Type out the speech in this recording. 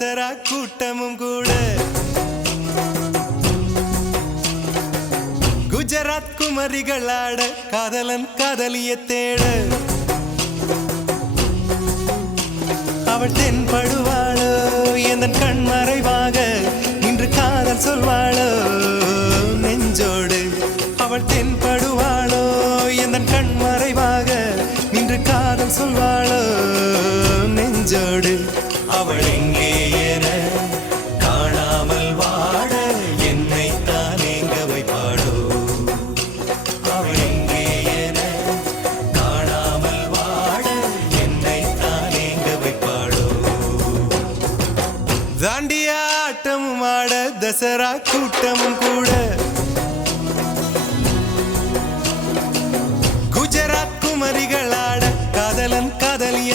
தசரா கூட்டமும் கூட குஜராத் குமரிகளாட காதலன் காதலிய தேட அவள் தென்படுவாளோ எந்தன் கண் மறைவாக இன்று காதல் சொல்வாளோ நெஞ்சோடு அவள் தென்படுவாளோ எந்தன் கண் மறைவாக நின்று காதல் சொல்வாளோ நெஞ்சோடு அவள் எங்கே என காணாமல் வாட என்னை தான் எங்க வைப்பாளோ அவள் எங்கே என காணாமல் வாட என்னை தான் எங்க வைப்பாளோ தாண்டியா ஆட்டமும் ஆட தசரா கூட்டமும் கூட குஜராத் குமரிகளாட காதலன் காதலிய